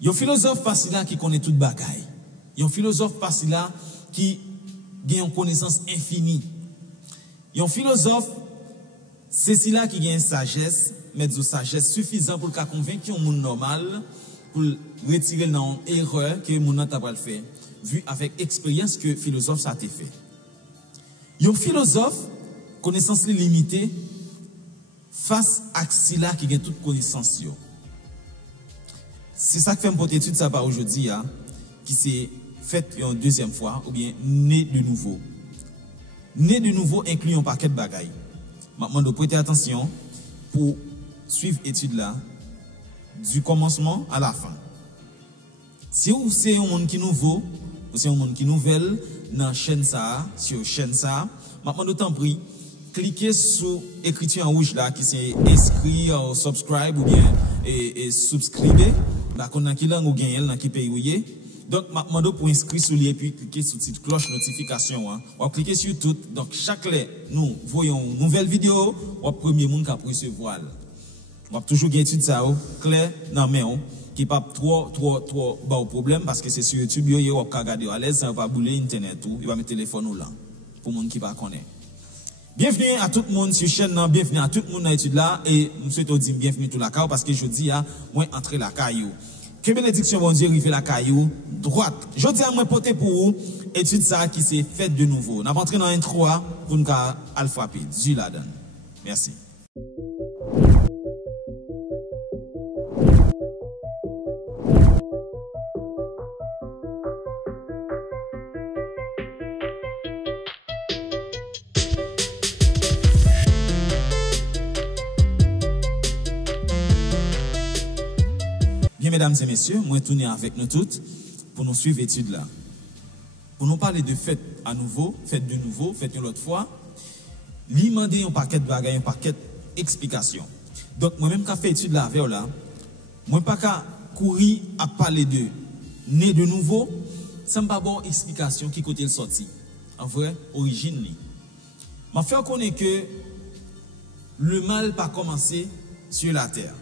Il y a un philosophe passé là qui connaît toute bagaille. Il y a un philosophe passé là qui a une connaissance infinie. Il y a un philosophe, c'est là qui a une sagesse, mais une sagesse suffisante pour convaincre un monde normal, pour retirer dans l'erreur que le monde n'a pas fait, vu avec expérience que le philosophe ça a été fait. Il y a un philosophe, connaissance limitée, face à cela qui a toute connaissance. C'est ça que fait une étude ça par aujourd'hui, qui s'est faite une deuxième fois, ou bien né de nouveau. Né de nouveau inclut un paquet de bagailles. Maintenant, de prêter attention pour suivre l'étude là, du commencement à la fin. Si vous c'est un monde qui nouveau, ou c'est un monde qui nouvelle, dans la chaîne ça, sur la chaîne ça, maintenant, d'autant prie, cliquez sur l'écriture en rouge là, qui c'est inscrit, subscribe, ou bien, et subscribez. Bah, qu'on a qui langue ou gagne, dans qui pays où y est. Donc, maintenant, pour inscrire sur lui, puis cliquer sur la petite cloche notification, on va cliquer sur tout. Donc, chaque lettre, nous voyons une nouvelle vidéo, on premier monde qui a recevoir. On va toujours gagner tout ça, clair, dans main, qui pas trop au problème, parce que c'est sur YouTube, il va regarder à l'aise, ça va bouler Internet, il va mettre le téléphone là, pour les gens qui ne connaissent pas. Bienvenue à tout le monde sur la chaîne, bienvenue à tout le monde dans l'étude là, et je souhaite dire bienvenue tout la caillou, parce que je dis, moi, entrer la caillou. Que bénédiction, bon Dieu, arrive la caillou, droite. Je dis à moi, porter pour vous, étude ça qui s'est faite de nouveau. Nous avons entré dans un 3 pour nous alphabet. Dieu la donne. Merci. Bien, mesdames et messieurs, moi, tourner avec nous toutes pour nous suivre l'étude là. Pour nous parler de fête à nouveau, fête de nouveau, fête une autre fois, lui demander un paquet de bagages, un paquet d'explications. Donc, moi-même, quand je fais l'étude là, vers là, moi, pas qu'à courir à parler de né de nouveau, ça me pas bon explication qui côté le sorti. En vrai, origine li. Mais faire connaître que le mal pas commencé sur la terre.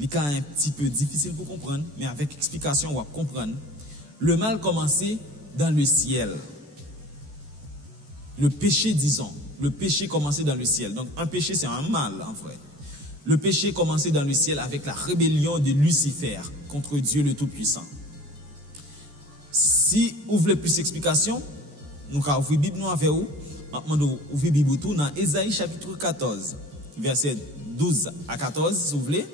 C'est un petit peu difficile pour comprendre, mais avec explication, on va comprendre. Le mal commençait dans le ciel. Le péché, disons, le péché commençait dans le ciel. Donc, un péché, c'est un mal, en vrai. Le péché commençait dans le ciel avec la rébellion de Lucifer contre Dieu le Tout-Puissant. Si vous voulez plus d'explications, nous allons ouvrir la Bible avec vous. Maintenant, ouvrir la Bible dans Ésaïe chapitre 14, verset 12 à 14, si vous voulez.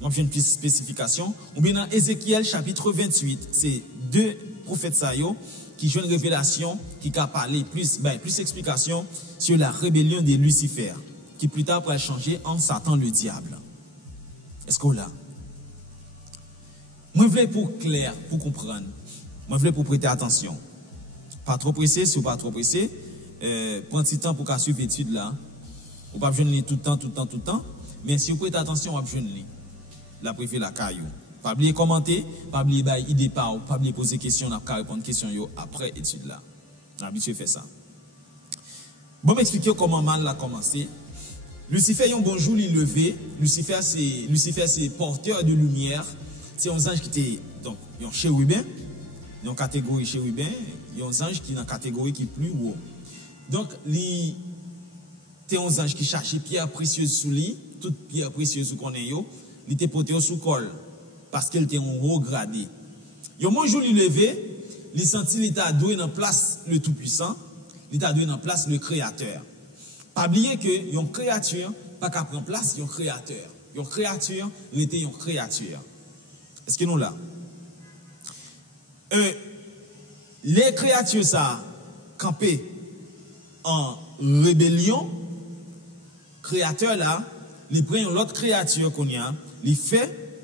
Donc, j'ai une petite spécification. Ou bien dans Ézéchiel chapitre 28, c'est deux prophètes saillants qui jouent une révélation qui a parlé plus d'explications sur la rébellion de Lucifer, qui plus tard pourra changer en Satan le diable. Est-ce qu'on l'a? Moi, je voulais pour clair, pour comprendre. Moi, je voulais pour prêter attention. Pas trop pressé, si vous pas trop pressé, prends un petit temps pour qu'à suivre l'étude là. Vous pas besoin de lire tout le temps. Mais si vous prêtez attention, vous pas besoin de lire. La préfère la caillou. Pas oublier commenter, pas oublier bailler idée pas oublier poser question, n'a pas répondre question yo après étude là. Habitué fait ça. Bon m'expliquer comment mal a commencé. Lucifer un bonjour il levé, Lucifer c'est porteur de lumière, c'est un ange qui était donc un chérubin, une catégorie chérubin, il y a un ange qui est dans catégorie qui est plus haut. Donc il était un ange qui cherchait pierre précieuse sous lui, toute pierre précieuse qu'on est yo. Il était porté sous col parce qu'il était en haut gradé. Un bon jour, il levé, il sentit qu'il était adoré dans place le Tout-Puissant, il était adoré dans place le Créateur. Pas oublier que une créature, pas qu'à prendre place, il y a un créateur. Une créature, il était une créature. Est-ce que nous là? Les créatures, ça, campé en rébellion, créateur là, il prend une autre créature qu'on y a, il fait,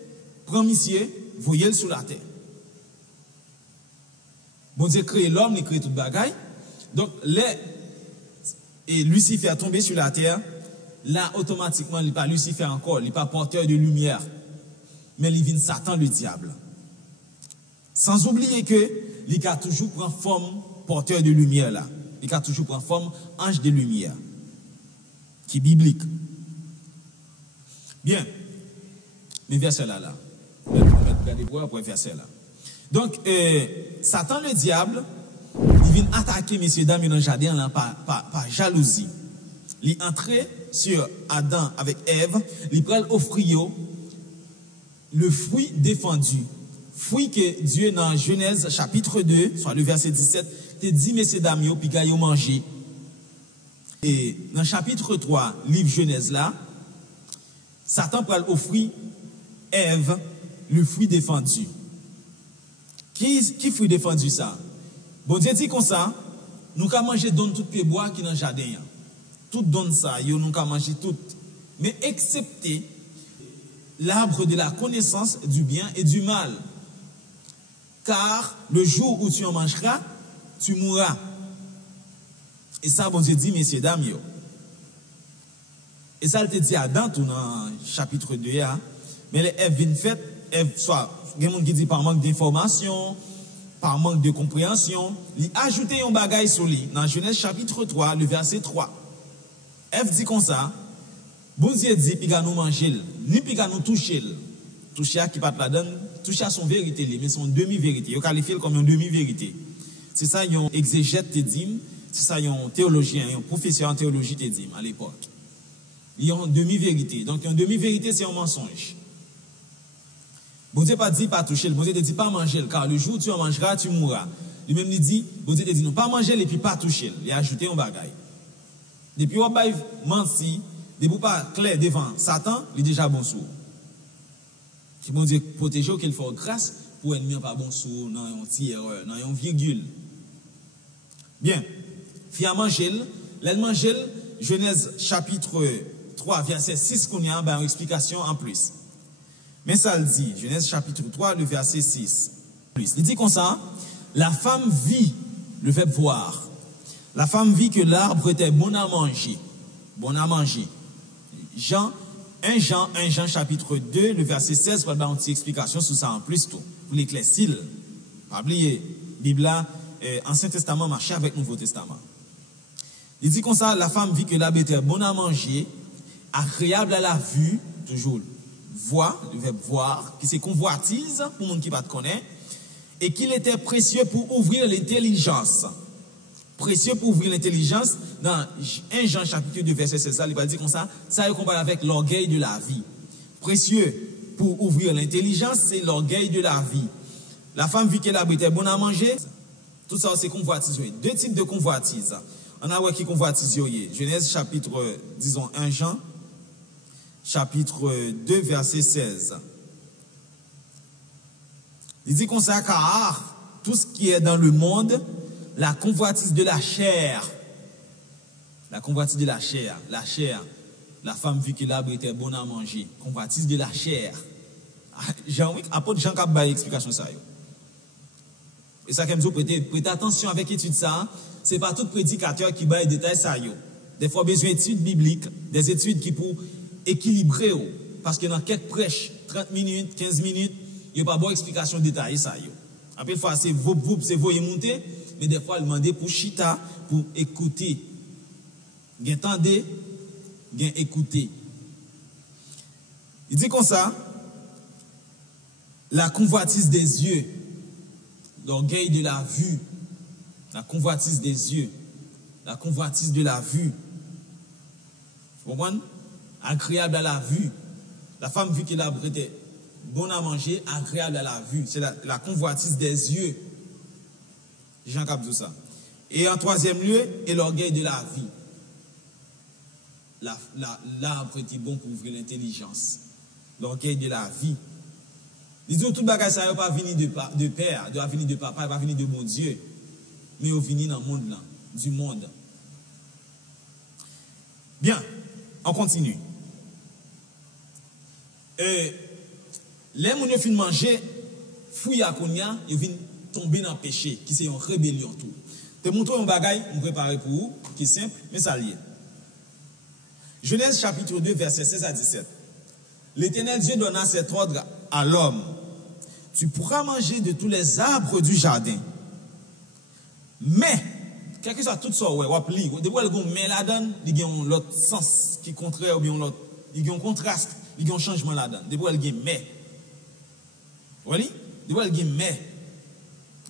prend monsieur, voyez-le sous la terre. Bon Dieu crée l'homme, il crée toute bagaille. Donc, et Lucifer est tombé sur la terre, là, automatiquement, il n'est pas Lucifer encore, il n'est pas porteur de lumière, mais il vient Satan, le diable. Sans oublier que, il a toujours pris forme porteur de lumière là. Il a toujours pris forme ange de lumière, qui est biblique. Bien, mais verset là. regardez pour le verset là. Donc, Satan, le diable, il vient attaquer messieurs, dames, dans le jardin là, par jalousie. Il entrait sur Adam avec Ève, il prend offrir le fruit défendu. Fruit que Dieu, dans Genèse chapitre 2, soit le verset 17, te dit, messieurs, dames, puis gagne manger. Et dans le chapitre 3, livre Genèse là, Satan prend offrir Ève le fruit défendu. Qui fruit défendu ça? Bon Dieu dit comme ça, nous avons mangé dans tout les bois qui dans le jardin. Tout donne ça, nous avons mangé tout. Mais excepté l'arbre de la connaissance du bien et du mal. Car le jour où tu en mangeras, tu mourras. Et ça, bon Dieu dit, messieurs, dames, yo. Et ça, elle te dit à Adam, tout dans chapitre 2, mais Ève vient faite, Ève, soit, il y a des gens qui disent par manque d'information, par manque de compréhension, il a ajouté un bagage sur lui, dans Genèse chapitre 3, le verset 3. Ève dit comme ça, bon Dieu dit, puis nous manger, ni puis nous toucher. Toucher à qui pas la donne, toucher à son vérité, mais son demi-vérité. Il qualifie comme une demi-vérité. C'est ça, un exégète te dit, c'est ça, un théologien, un professeur en théologie te dit à l'époque. Il y a une demi-vérité. Donc, une demi-vérité, c'est un mensonge. Bon Dieu pas dit pas toucher, bon Dieu te dit pas manger, car le jour où tu en mangeras, tu mourras. Lui-même il dit, bon Dieu te dit non, pas manger et puis pas toucher. Il a ajouté un bagage. Depuis on va menti, depuis pas clair devant Satan, il est déjà bon sourd. Si bon Dieu protège qu'il faut grâce pour ennemi pas bon sourd, non une petite erreur, non une virgule. Bien. Fi a manger, elle mange Genèse chapitre 3 verset 6 qu'on y a une explication en plus. Mais ça le dit, Genèse chapitre 3, le verset 6. Il dit comme ça, la femme vit, le verbe voir, la femme vit que l'arbre était bon à manger. Bon à manger. 1 Jean chapitre 2, le verset 16, pour avoir une petite explication sur ça en plus, tout, pour l'éclaircir. Pas oublier, Bible, Ancien Testament marchait avec Nouveau Testament. Il dit comme ça, la femme vit que l'arbre était bon à manger, agréable à la vue, toujours. Voir, le verbe voir, qui c'est convoitise, pour monde qui ne connaît pas, et qu'il était précieux pour ouvrir l'intelligence. Précieux pour ouvrir l'intelligence, dans 1 Jean chapitre 2, verset 16, il va dire comme ça compare avec l'orgueil de la vie. Précieux pour ouvrir l'intelligence, c'est l'orgueil de la vie. La femme vit que l'arbre était bon à manger, tout ça c'est convoitise. Deux types de convoitise. On a qui convoitise, Genèse chapitre, disons 1 Jean, chapitre 2, verset 16. Il dit comme ça, car tout ce qui est dans le monde, la convoitise de la chair, la chair, la femme vit que l'arbre était bon à manger, convoitise de la chair. Apôtre Jean Cap a explication ça. Et ça, comme vous prêtez attention avec l'étude ça, c'est pas tout prédicateur qui bat les détails ça. Des fois, besoin d'études bibliques, des études qui pour équilibrer, parce que dans quelques prêches, 30 minutes, 15 minutes, il n'y a pas bonne explication détaillée ça. Après, fois, c'est vos monter, mais des fois, il demande pour chita, pour écouter. Bien entendez, bien écouter. Il dit comme ça, la convoitise des yeux, l'orgueil de la vue, la convoitise des yeux, la convoitise de la vue. Vous comprenez? Agréable à la vue. La femme vit que l'arbre était bon à manger, agréable à la vue. C'est la convoitise des yeux. Jean cap tout ça. Et en troisième lieu, et l'orgueil de la vie. L'arbre était bon pour ouvrir l'intelligence. L'orgueil de la vie. Ils disent tout bagage ça n'est pas venu de père, de venir de papa, pas venir de mon Dieu, mais au venir dans le monde là, du monde. Bien, on continue. Les gens qui viennent manger, fouiller à Konya, ils viennent tomber dans le péché, qui c'est une rébellion tout. Je te montre un bagage, on prépare pour vous, qui est simple, mais ça lié. Genèse chapitre 2, verset 16 à 17. L'Éternel Dieu donna cet ordre à l'homme. Tu pourras manger de tous les arbres du jardin. Mais, quelque chose tout ça, ouais, on lit. De quoi le mais là-dedans, il y a l'autre sens qui est contraire, ou bien l'autre, il y a un contraste, il y a un changement là-dedans. De quoi il y a mais. Voilà? Il y a mais.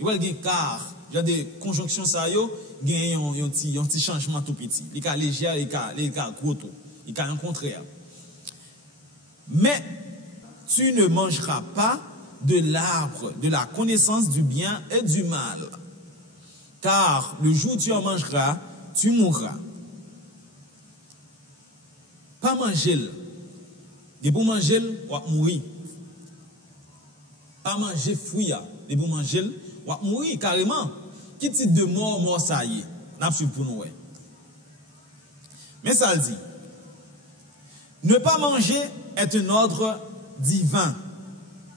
Il y a car. Il y a des conjonctions ça yo, il y a un petit changement tout petit. Il y a léger, il y a gros tout. Il y a un contraire. Mais tu ne mangeras pas de l'arbre de la connaissance du bien et du mal. Car le jour où tu en mangeras, tu mourras. Pas manger. Et pour manger, tu vas mourir. Pas manger fruit. Et pour manger, tu vas mourir carrément. Qui type de mort ça y est? N'a pas pour nous. Mais ça le dit. Ne pas manger est un ordre divin,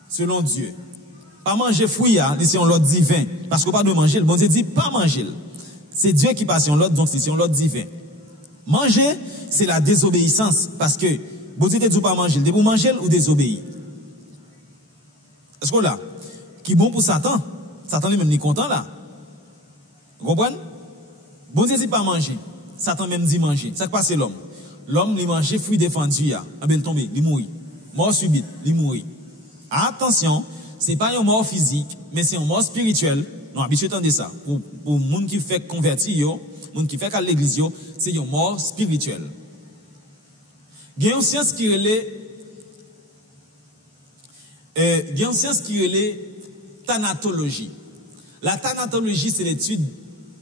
selon Dieu. Pas manger fruit, c'est un ordre divin. Parce qu'on pas de manger, le bon Dieu dit pas manger. C'est Dieu qui passe un ordre, donc c'est un ordre divin. Manger, c'est la désobéissance. Parce que, bon Dieu dit pas manger, c'est pour manger ou désobéir. Est-ce qu'on l'a? Qui est bon pour Satan? Satan lui-même n'est content là. Vous comprenez? Bon Dieu dit pas manger. Satan même dit manger. Ça passe l'homme. L'homme, il mange fruit défendu, il tombe, il mourit. Mort subite, il mourit. Attention, ce n'est pas une mort physique, mais c'est une mort spirituelle. Non, habituellement, de ça. Pour les gens qui fait convertir, les gens qui fait à l'église, c'est une mort spirituelle. Il y a une science qui est thanatologie. La thanatologie, c'est l'étude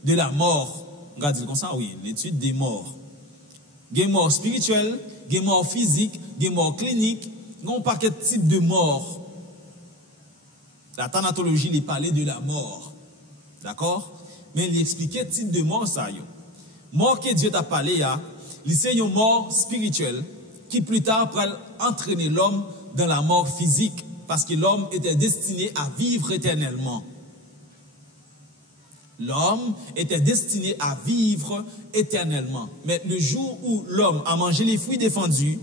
de la mort. On va dire comme ça, oui, l'étude des morts. Il y a mort spirituelle, il y a mort physique, il y a mort clinique, il y a un paquet de types de morts. La thanatologie, il parlait de la mort. D'accord? Mais il expliquait type de mort ça. Mort que Dieu t'a parlé, c'est une mort spirituelle qui plus tard pourra entraîner l'homme dans la mort physique parce que l'homme était destiné à vivre éternellement. L'homme était destiné à vivre éternellement. Mais le jour où l'homme a mangé les fruits défendus,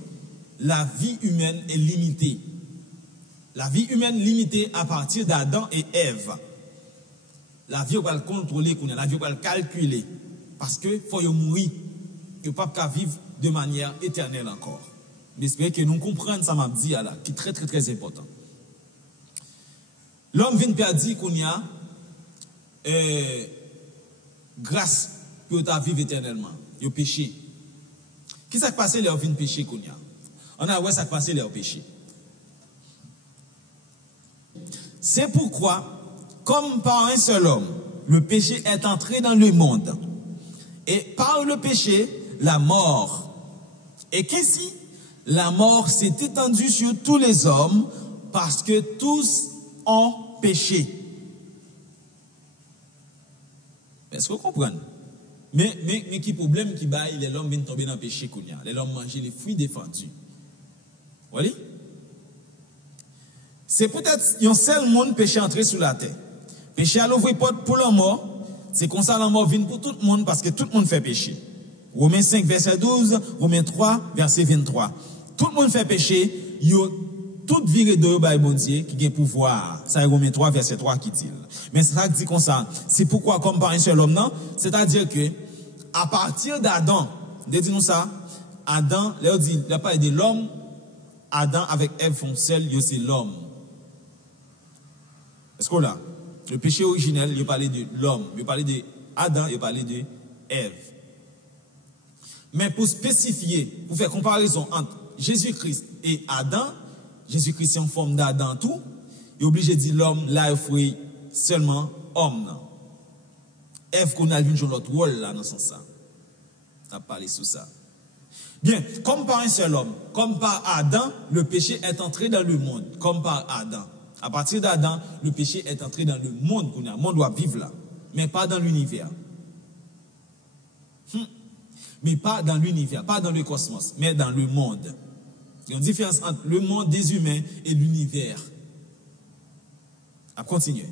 la vie humaine est limitée. La vie humaine limitée à partir d'Adam et Ève. La vie, on va le contrôler, la vie, on va le calculer. Parce qu'il faut mourir. Que ne pas vivre de manière éternelle encore. J'espère que nous comprenons ça, m'a dit là, qui est très, très, très important. L'homme vient perdre qu'on y a grâce pour ta vivre éternellement. Il péché. Qui s'est passé là, vient péché qu'on y a? On a ouais, ça passé là, péché. C'est pourquoi, comme par un seul homme, le péché est entré dans le monde. Et par le péché, la mort. Et qu'ainsi, la mort s'est étendue sur tous les hommes parce que tous ont péché. Est-ce que vous comprenez? Mais qui problème qui baille, les hommes viennent tomber dans le péché qu'on y a. Les hommes mangent les fruits défendus. Vous voyez? C'est peut-être un seul monde péché entré sur la terre. Péché à l'ouvrir porte pour la mort. C'est comme ça la mort vient pour tout le monde parce que tout le monde fait péché. Romains 5, verset 12, Romains 3, verset 23. Tout le monde fait péché, toute virée de bon Dieu qui a pouvoir. Ça est Romains 3, verset 3 qui dit. Mais ça dit comme ça. C'est pourquoi, comme par un seul homme, non? C'est-à-dire que, à partir d'Adam, dis-nous ça, Adam, là, il n'y a pas de l'homme, Adam avec Ève font seul, c'est l'homme. Est-ce que là? Le péché originel, il parlait de l'homme, il parlait de Adam, il parlait de Ève. Mais pour spécifier, pour faire comparaison entre Jésus-Christ et Adam, Jésus-Christ est en forme d'Adam tout, il est obligé de dire l'homme, là, il faut seulement homme. Ève qu'on a vu jouer notre rôle là dans ce sens. On a parlé sur ça. Bien, comme par un seul homme, comme par Adam, le péché est entré dans le monde, comme par Adam. À partir d'Adam, le péché est entré dans le monde qu'on a. Le monde doit vivre là, mais pas dans l'univers. Mais pas dans l'univers, pas dans le cosmos, mais dans le monde. Il y a une différence entre le monde des humains et l'univers. À continuer.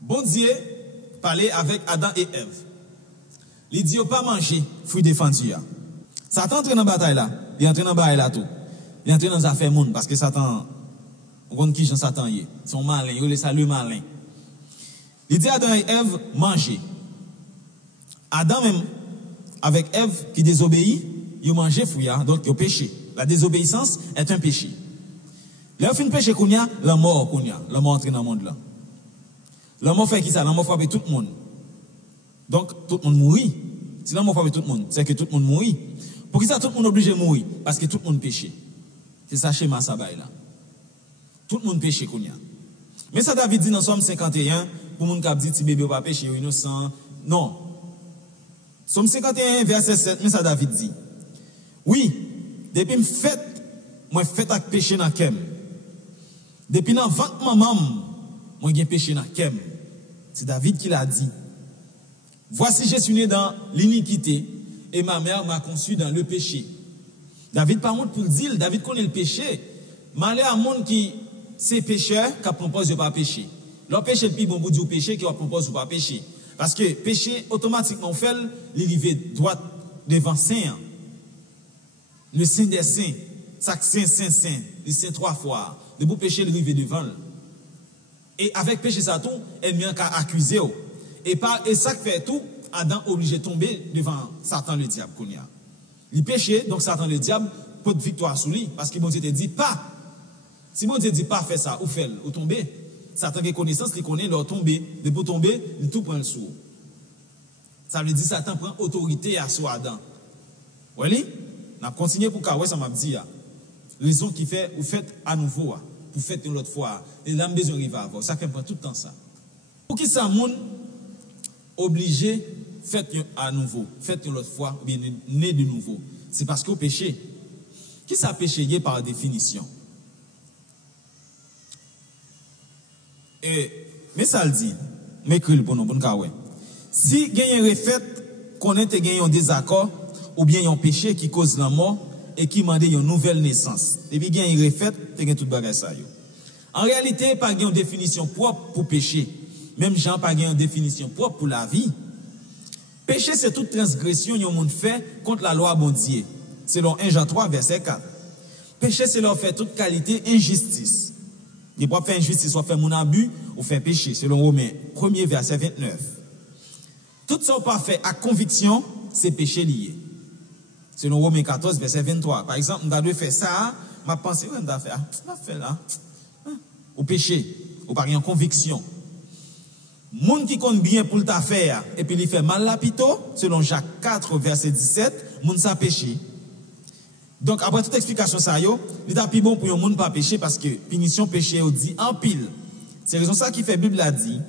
Bon Dieu parlait avec Adam et Ève. Il dit pas manger fruit défendu. Satan entre dans la bataille là. Il entre dans la bataille là tout. Il entre dans les affaires monde parce que Satan, on connaît qui Jean Satan y est. Ils sont malins, ils ont le malin. Il dit à Adam et Ève manger. Adam même avec Ève qui désobéit, il mangeait fruit, donc il péché. La désobéissance est un péché. Là, fin péché kounya, la mort kounya, la mort entre dans le monde là. La mort fait qui ça? La mort frappe tout le monde. Donc, tout le monde mourit. Si la mort frappe tout le monde, c'est que tout le monde mourit. Pour qui ça, tout le monde obligé de mourir? Parce que tout le monde péché. C'est ça schéma ça là. Tout le monde péché kounya. Mais ça David dit dans Somme 51, pour moun k'ap dit si bébé pas péché, innocent. Non. Somme 51, verset 7, mais ça David dit. Oui, depuis moi fait avec péché dans kem. Depuis dans 20 maman, moi j'ai péché dans kem. C'est David qui l'a dit. Voici, je suis né dans l'iniquité et ma mère m'a conçu dans le péché. David par contre pour le dire, David connaît le péché. Malheur à monde qui c'est pécheur qui propose de pas pécher. Leur péché le plus bon pour dire péché qui propose de pas pécher. Parce que péché automatiquement fait l'arrivée droite devant saint. Le saint des saints, chaque saint, le saint 3 fois. De vous pécher le rive devant. Et avec péché ça tout, elle vient qu'à accuser. Et ça fait tout, Adam obligé de tomber devant Satan le diable. Il péché, donc Satan le diable, pas de victoire sur lui. Parce que bon Dieu te dit pas. Si bon Dieu dit pas faire ça, ou fait, ou tomber. Satan qui a connaissance, il connaît, leur tomber. De pour tomber, il tout prend le sou. Ça veut dire que Satan prend autorité à soi Adam. Vous voyez? On a continué pour que ça m'a dit. Raison qui fait, vous faites à nouveau, vous faites une autre fois, et là, besoin de avoir. Ça fait tout le temps ça. Pour qui ça, moun obligé, faites à nouveau, faites une autre fois, ou bien né de nouveau. C'est parce que vous péchez. Qui ça péché par définition? Mais ça le dit, mais écrit pour nous, bon cas, ouais. Si il y a un refait, qu'on ait un désaccord, ou bien un péché qui cause la mort, et qui demande une nouvelle naissance. Et puis, il y a un refait, il y a tout bagage ça. En réalité, pas une définition propre pour péché. Même Jean, pas une définition propre pour la vie. Péché, c'est toute transgression que monde fait contre la loi bon Dieu. Selon 1 Jean 3, verset 4. Péché, c'est leur faire toute qualité injustice. Il peut faire injustice, soit faire mon abus, ou faire péché, selon Romains 1er, verset 29. Tout ça pas fait à conviction, c'est péché lié. Selon Romains 14, verset 23. Par exemple, on doit faire ça, ma pensée, on doit faire, là, au péché, ou par une conviction. Moun qui compte bien pour le faire, et puis il fait mal la pito, selon Jacques 4, verset 17, moun ça péché. Donc, après toute explication, ça, il est plus bon pour un monde pas pécher parce que punition péché, on dit en pile. C'est raison ça qui fait Bible a dit,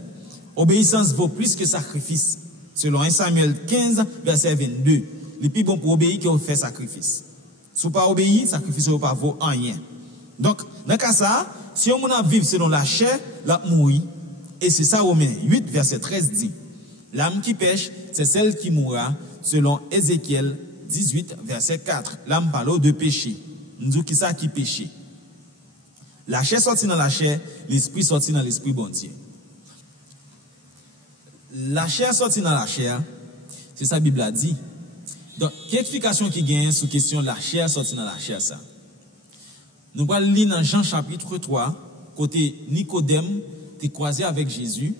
obéissance vaut plus que sacrifice. Selon 1 Samuel 15, verset 22. Le plus bon pour obéir qu'on fait sacrifice. Si vous pas obéir, sacrifice ne pas vaut rien. Donc, dans le cas ça, si on a vivre selon la chair, la mourir. Et c'est ça Romains 8, verset 13 dit. L'âme qui pêche, c'est celle qui mourra, selon Ézéchiel 18, verset 4. L'âme parle de péché. Nous disons qui ça qui péché. La chair sortit dans la chair, l'esprit sortit dans l'esprit bon Dieu. La chair sortit dans la chair, c'est ça la Bible a dit. Donc, quelle explication qui gagne sur la question de la chair sortie dans la chair ça? Nous allons lire dans Jean chapitre 3, côté Nicodème, tu croisé avec Jésus,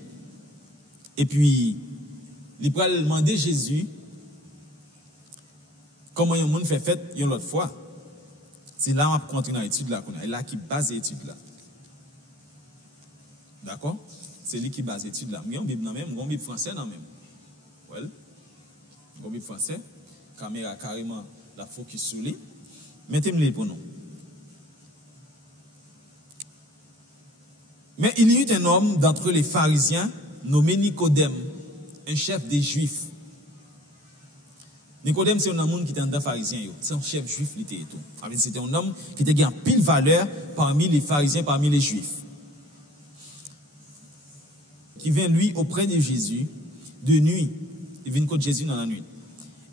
et puis, il va demander Jésus comment un monde fait fête une autre fois. C'est là qu'on continue l'étude là, et là qui base l'étude là. D'accord? C'est lui qui base l'étude là. J'ai une Bible dans même, j'ai une Bible française dans même. Well, j'ai une Bible française. Caméra carrément la focus sur lui. Mettez-moi pour nous. Mais il y eut un homme d'entre les pharisiens nommé Nicodème, un chef des Juifs. Nicodème, c'est un homme qui était un pharisien. C'est un chef juif, il était et tout. C'était un homme qui était en pile valeur parmi les pharisiens, parmi les Juifs. Qui vint lui auprès de Jésus de nuit. Il vient contre Jésus dans la nuit.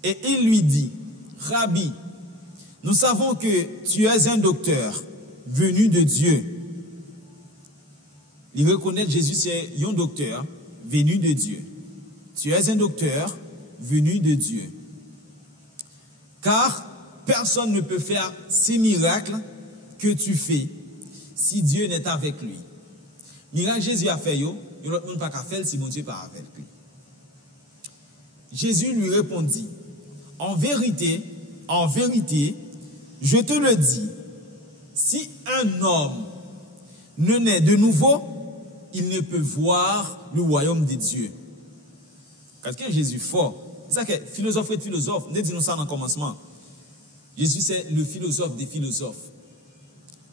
Et il lui dit, Rabbi, nous savons que tu es un docteur venu de Dieu. Il reconnaît que Jésus c'est un docteur venu de Dieu. Tu es un docteur venu de Dieu. Car personne ne peut faire ces miracles que tu fais si Dieu n'est avec lui. Miracle Jésus a fait, il n'y a pas qu'à faire si mon Dieu n'est pas avec lui. Jésus lui répondit, en vérité, je te le dis, si un homme ne naît de nouveau, il ne peut voir le royaume des dieux. Quelqu'un Jésus fort. C'est ça que philosophe et philosophe, nous disons ça dans le commencement. Jésus c'est le philosophe des philosophes.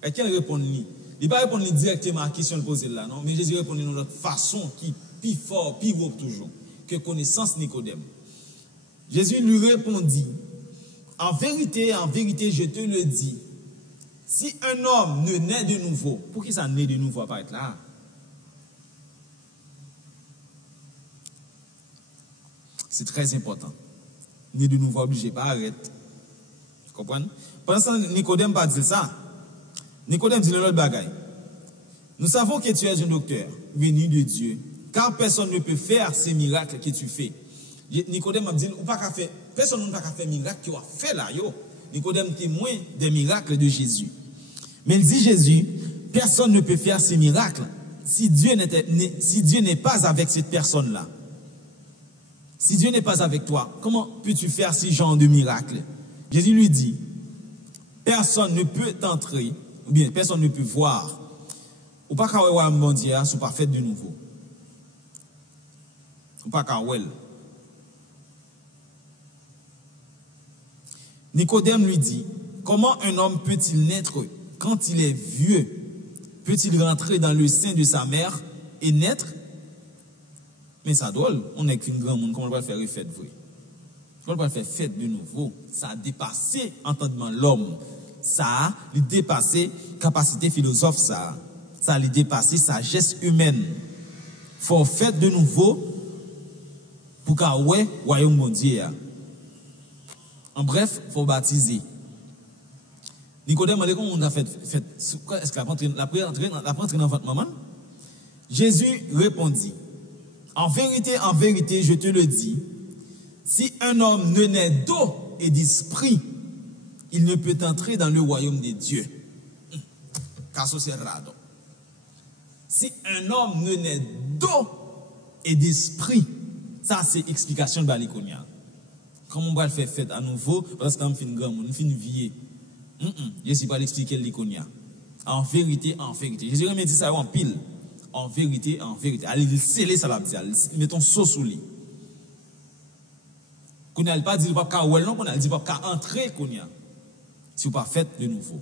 Quelqu'un répond-lui. Il ne va pas répondre directement à la question posée là, non? Mais Jésus répond d'une autre façon qui est plus fort, plus haut toujours, que connaissance Nicodème. Jésus lui répondit, en vérité, je te le dis, si un homme ne naît de nouveau, pour qui ça naît de nouveau à pas être là? C'est très important. Naît de nouveau obligé, pas arrête. Vous comprenez? Pendant ce temps, Nicodème pas dit ça. Nicodème dit l'autre bagaille. Nous savons que tu es un docteur venu de Dieu, car personne ne peut faire ces miracles que tu fais. Nicodème a dit, personne ne peut faire miracle que tu as fait là. Yo. Nicodème témoin des miracles de Jésus. Mais il dit Jésus, personne ne peut faire ces miracles si Dieu n'est pas avec cette personne-là. Si Dieu n'est pas avec toi, comment peux-tu faire ce genre de miracles? Jésus lui dit, personne ne peut entrer, ou bien personne ne peut voir, ou pas qu'à voir mon Dieu, si pas fait de nouveau. Ou pas qu'à voir. Nicodème lui dit, comment un homme peut-il naître quand il est vieux? Peut-il rentrer dans le sein de sa mère et naître? Mais ça drôle, on est qu'une grande monde, comment on va faire fête vrai? Comment on va faire fête de nouveau? Ça a dépassé entendement l'homme. Ça a dépassé capacité philosophe, ça a dépassé sagesse humaine. Faut fête de nouveau pour qu'à ouais, royaume mondial. En bref, faut baptiser. Nicodème a dit comment on a fait est-ce que la prendre dans votre maman? Jésus répondit, en vérité, je te le dis, si un homme ne naît d'eau et d'esprit, il ne peut entrer dans le royaume des dieux. Caso cerrado. Si un homme ne naît d'eau et d'esprit, ça c'est explication de Balikonia. Comment on va le faire fête à nouveau parce qu'on fait une grande, on fait une vie. Je ne sais pas l'expliquer l'Ikonia. En vérité. Jésus m'a dit ça en pile. En vérité. Allez sceller ça la dire. Mettons sauce sous lui. Qu'on n'a pas dit pas qu'à ouais non, qu'on a dit pas qu'à entrer qu'on y a. Si vous pas fait de nouveau.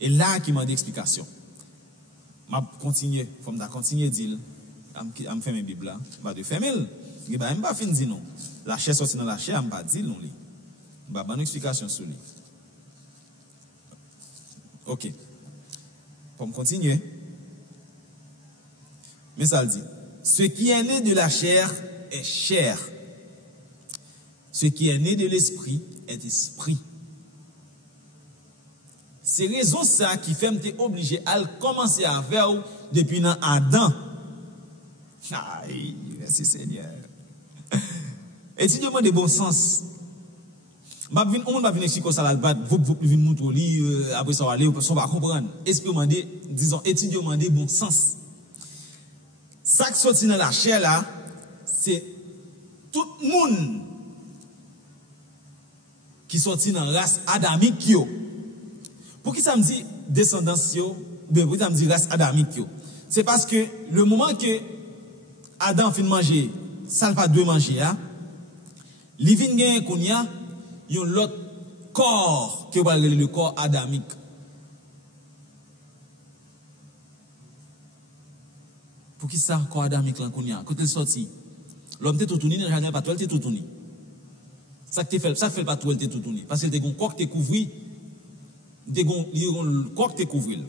Et là qui m'a dit explication. M'a continuer, faut me continuer dire am faire mes bible là, va de faire mille. Il va même pas fin dire non. La chair sorti dans la chair, am pas dire non li. Ba bonne explication sur lui. OK. Pour me continuer. Mais ça le dit. Ce qui est né de la chair est chair. Ce qui est né de l'esprit est esprit. C'est raison ça qui fait me obligé à commencer à faire depuis dans Adam. Aïe, merci Seigneur. Étudiez-moi de bon sens. On va venir expliquer ça là, vous venir montrer après ça va aller, on va comprendre. Expliquez-moi disons étudiez-moi de bon sens. Ça qui sorti dans la chair là, c'est tout le monde qui sorti dans la race adamique yo. Pour qui ça me dit descendance yo, ou bien pour qui ça me dit race adamique yo? C'est parce que le moment que Adam fin manger, ça pas doit manger hein. Li vinn gen kounya, yon l'autre corps que va le corps adamique. Pour qui ça corps adamique là kounya? Quand il sorti, l'homme t'est tout tourné dans le jardin pas toi t'est tout tourné. Ça fait pas tout t'est tout tourné parce que t'es gon corps t'est couvri, t'es gon corps t'est couvri.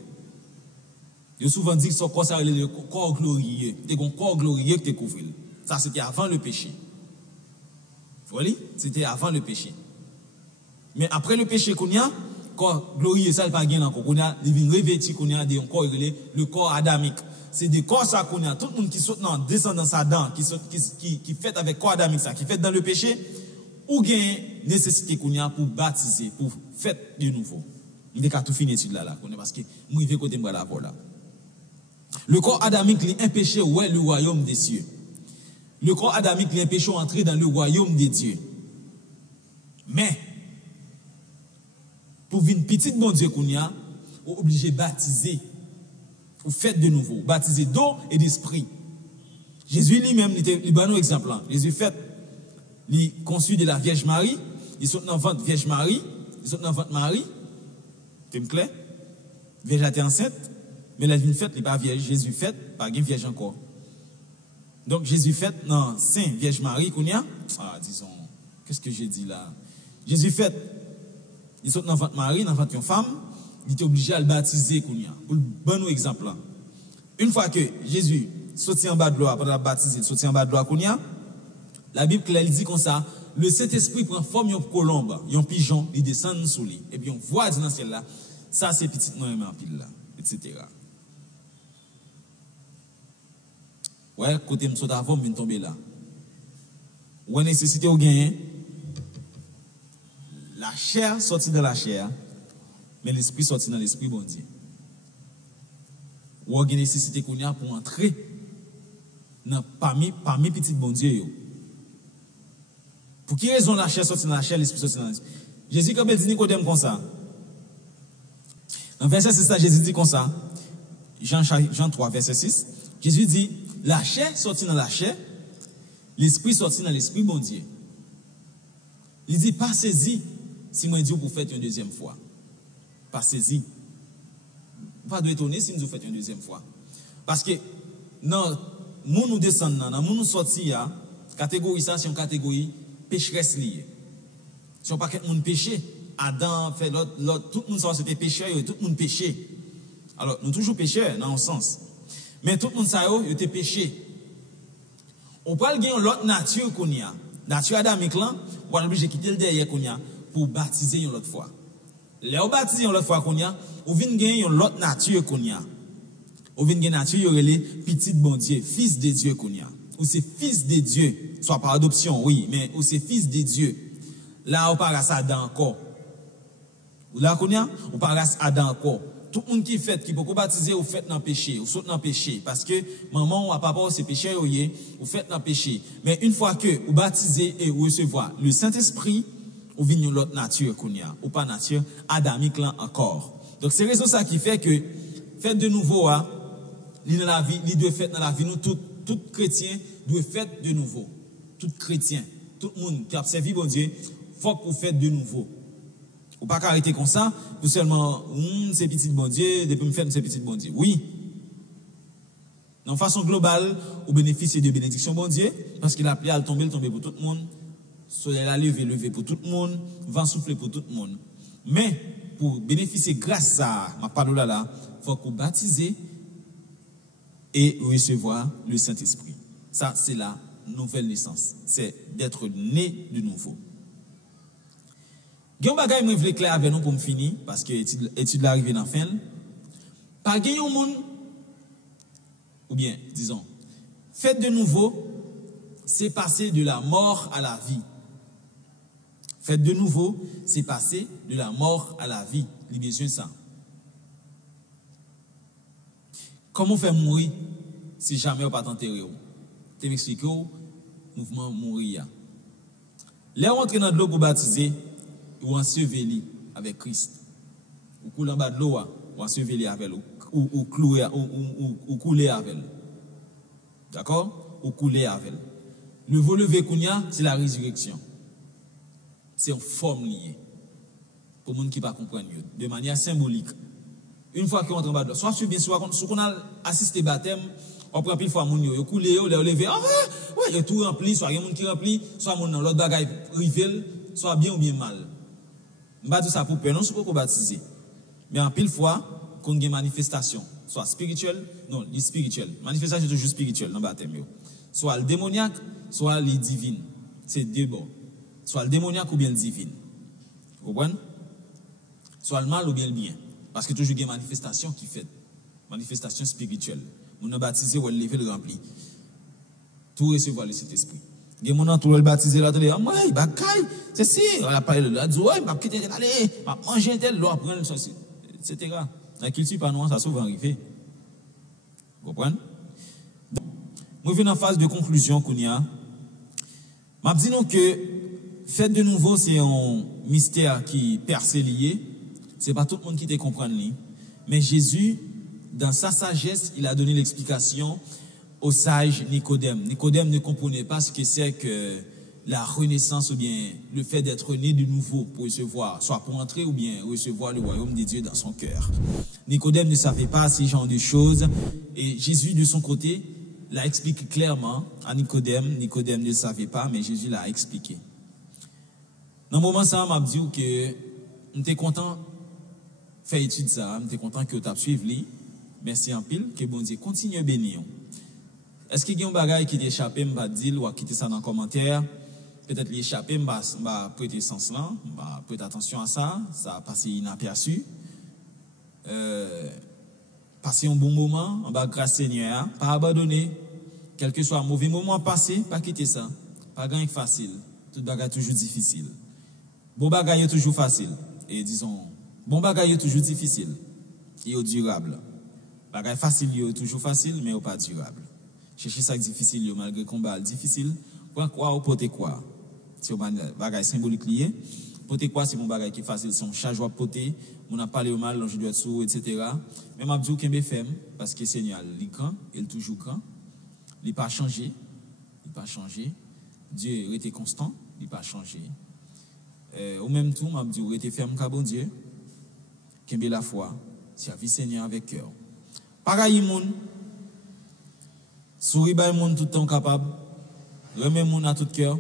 Je souvent dit que son corps ça le corps glorieux, t'es gon corps glorieux que t'es couvri. Ça c'était avant le péché. Voilà, c'était avant le péché. Mais après le péché qu'on y a, corps glorieux ça pas gain encore, qu'on a il vient revêtir qu'on a des corps le corps adamique. C'est des corps ça qu'on a tout le monde qui saute dans descendance Adam qui fait avec corps adamique ça, qui fait dans le péché ou gain nécessité qu'on y a pour baptiser, pour faire de nouveau. Il est qu'à tout finir étude là parce que moi il veut côté moi là voilà. Le corps adamique est un péché ouais le royaume des cieux. Le corps adamique est un péché entré dans le royaume des dieux. Mais pour une petite bon Dieu qu'on y a, on est obligé de baptiser ou faites de nouveau, baptisé d'eau et d'esprit. Jésus lui-même, il donne un exemple. Jésus fait, il conçu de la Vierge Marie, il saute dans le ventre Vierge Marie, il saute dans le ventre Marie, c'est clair? Vierge était enceinte, mais la vie faite, il n'est pas vierge. Jésus fait, pas une vierge encore. Donc Jésus fait, non, Saint Vierge Marie, qu'on y a, disons, qu'est-ce que j'ai dit là? Jésus fait, il saute dans le ventre Marie, dans le ventre d'une femme, il est obligé à le baptiser, qu'on y a. Pour le bon exemple là. Une fois que Jésus sorti en bas de l'eau, après la baptiser, sorti en bas de l'eau, qu'on y a, la Bible, elle dit comme ça, le Saint-Esprit prend forme d'une colombe, d'un pigeon, il descend sous lui. Et puis on voit dans le ciel là, ça c'est petit moi en pile là, etc. Ouais, côté me saute avant, me tomber là. Ou nécessité au gain, la chair sortit de la chair, mais l'esprit sortit dans l'esprit, bon Dieu. Ou nécessité qu'on y a pour entrer parmi petits bon Dieu. Pour qui raison la chair sortit dans la chair, l'esprit sortit dans l'esprit? Jésus, quand il dit Nicodème comme ça, dans verset 6, Jésus dit comme ça, Jean 3, verset 6, Jésus dit, la chair sortit dans la chair, l'esprit sortit dans l'esprit, bon Dieu. Il dit, pas saisi, si moi Dieu vous faites une deuxième fois. Pas saisi. Pas de étonner si nous faites une deuxième fois. Parce que, non, nous descendons, nous sortis, catégorie ça, c'est une catégorie pécheresse liée. Si on pas que monde péché, Adam fait l'autre, tout le monde c'était pécheur, tout le monde péché. Alors, nous toujours pécheurs, dans un sens. Mais tout le monde ça yo était péché. On peut gagner l'autre nature qu'on y a. Nature adamique là, on va obligé de quitter le derrière qu'on y a pour baptiser une autre fois. Là on baptise une autre fois qu'on y a, on vient gagner l'autre nature qu'on y a. On vient gagner nature yo relé petit bon Dieu, fils de Dieu qu'on y a. Ou c'est fils de Dieu, soit par adoption, oui, mais ou c'est fils de Dieu. Là on parle ça Adam encore. Ou là qu'on y a, on parle Adam encore. Tout le monde qui fait, qui peut baptiser, ou fait dans le péché, ou saute dans le péché. Parce que maman ou papa, c'est péché, ou fait dans le péché. Mais une fois que vous baptisez et vous recevez le Saint-Esprit, vous venez de l'autre nature qu'on y a, ou pas nature adamique là encore. Donc c'est raison ça qui fait que, faites de nouveau, dans la vie, il doit faire dans la vie, nous, tout chrétien doit faire de nouveau. Tout chrétien, tout le monde qui a servi bon Dieu, faut que vous faites de nouveau. Ou pas arrêter comme ça, pour seulement, c'est petit bon Dieu, depuis me faire c'est petit bon Dieu. Oui. De façon globale, au bénéfice de bénédiction bon Dieu, parce qu'il a appelé à tomber pour tout le monde, soleil à lever pour tout le monde, vent souffler pour tout le monde. Mais, pour bénéficier grâce à ma parole là, il faut qu'on baptise et recevoir le Saint-Esprit. Ça, c'est la nouvelle naissance. C'est d'être né de nouveau. Gen bagay mwen vle clair avec nous pour me finir parce que étude l'arrivée dans fin. Pas gen yon moun ou bien disons fait de nouveau, c'est passer de la mort à la vie. Fait de nouveau, c'est passer de la mort à la vie. Li besoin ça. Comment faire mourir si jamais on pas enterré? Je m'explique mouvement mourir. Là on entre dans l'eau pour baptiser ou enseveli avec Christ. Ou couler en bas de l'eau, ou enseveli avec l'eau, ou clouer, ou couler avec l'eau. D'accord? Ou couler avec l'eau. Le vol levé qu'on y a, c'est la résurrection. C'est une forme liée. Pour les gens qui ne comprennent pas, de manière symbolique. Une fois qu'on entre en bas de l'eau, soit bien soit qu'on a assisté baptême, on prend pile fois moun yo couler, on lever, ouais, yo tout rempli, soit il y a moun qui rempli, soit moun dans l'autre bagaille rivel, soit bien ou bien mal. Pas tout ça pour peur, non, c'est pour baptiser. Mais en pile fois, qu'on a une manifestation, soit spirituelle, non, les spirituelle. Manifestation est toujours spirituelle dans le baptême. Soit le démoniaque, soit le divine. C'est deux bords. Soit le démoniaque ou bien le divine. Vous comprenez? Soit le mal ou bien le bien. Parce que toujours il y a une manifestation qui fait. Manifestation spirituelle. On a baptisé ou lever le rempli. Tout recevoir le Saint-Esprit. Il y a mon entourage baptisé là, moi, il va caille, c'est si, on a parlé de la joie, il va quitter, allez, il va manger tel, l'eau, prendre ça, etc. La culture par nous, ça souvent arrivé. Vous comprenez? Donc, moi, je viens en phase de conclusion qu'on y a. Je dis nous que, fait de nouveau, c'est un mystère qui percé lié. C'est pas tout le monde qui te comprend, mais Jésus, dans sa sagesse, il a donné l'explication au sage Nicodème. Nicodème ne comprenait pas ce que c'est que la renaissance ou bien le fait d'être né de nouveau pour recevoir, soit pour entrer ou bien recevoir le royaume de Dieu dans son cœur. Nicodème ne savait pas ces genres de choses et Jésus de son côté l'a expliqué clairement à Nicodème. Nicodème ne le savait pas, mais Jésus l'a expliqué. Dans le moment ça, m'a dit que j'étais content de faire étude ça, j'étais content que tu aies suivi. Merci en pile, que bon Dieu continue à bénir. Est-ce qu'il y a un bagage qui t'échappe, je vais dire, ou quitter ça dans les commentaires? Peut-être l'échapper, je vais prêter sens là, je vais prêter attention à ça, ça va passer inaperçu. Passer un bon moment, on va grâce Seigneur, pas abandonner, quel que soit un mauvais moment passé, pas quitter ça. Pas gagner facile, tout bagage toujours difficile. Bon bagage est toujours facile, et disons, bon bagage est toujours difficile, et durable. Bagage facile est toujours facile, mais pas durable. Chercher ça difficile, malgré combat difficile, pour quoi ou porter quoi? C'est un bagage symbolique lié. Porter quoi, c'est mon bagage qui est facile, c'est un charge à porter, on a parlé au mal, l'ange doit être sourd, etc. Mais je dis qu'il est fait, parce que le Seigneur, il est grand, il est toujours grand, il n'est pas changé, il n'est pas changé. Dieu était constant, il n'est pas changé. Au même temps, je dis qu'il était ferme, car bon Dieu, qu'il ait la foi, servir le Seigneur avec cœur. Pareil, monde, sourire par le monde tout le temps capable, remettre le monde à tout cœur,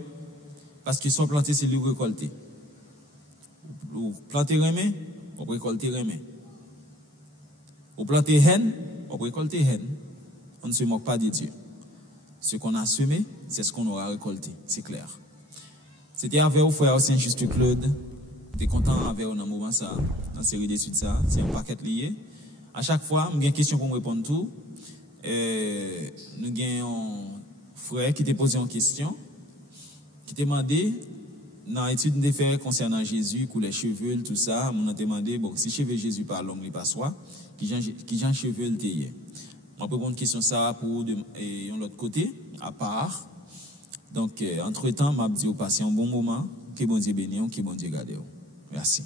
parce que soit planter, c'est lui récolter. Ou planter remet, on récolter remet. Ou planter haine, on récolter haine. On ne se moque pas de Dieu. Ce qu'on a semé, c'est ce qu'on aura récolté, c'est clair. C'était avec vous, frère Saint-Just Claude. J'étais content avec vous dans le moment ça, dans la série d'études ça, c'est un paquet lié. À chaque fois, j'ai une question pour me répondre tout. Nous avons un frère qui t'a posé une question, qui t'a demandé, dans l'étude de faire concernant Jésus, pour les cheveux, tout ça, on a demandé, bon, si cheveux Jésus par l'homme, il pas soi, qui j'en cheveux le taillé. On peut prendre une question ça pour l'autre côté, à part. Donc, entre-temps, je vais passer un bon moment, que bon Dieu bénisse, que bon Dieu garde. Merci.